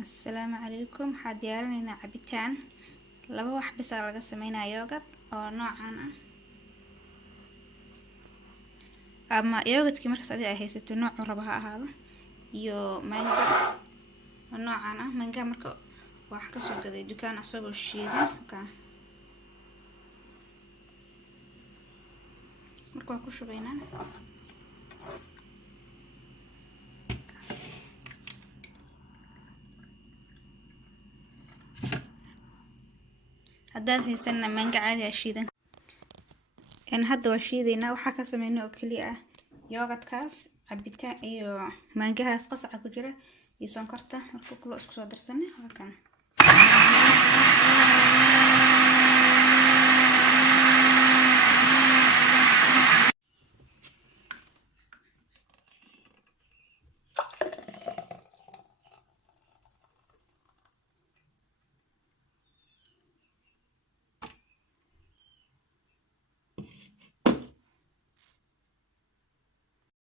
السلام عليكم. حديارنا عبيتان لaba wax bis laga sameeynaa yogurt oo noocan ah ama yogurtkii markaas aad ay haysato nooc raba ha ahaado iyo manga noocan ah manga marka wax ka soo gaday dukaan asagoo shiidan marka ku shubaynaa haddaad haysanna manga caadi ah shiidan hadda waa shiidaynaa waxaa ka sameynaa oo kaliya ah yogurtkaas cabitaan iyo mangahaas qasaca ku jira iyo sonkorta marka kullu isku soo darsanay halkan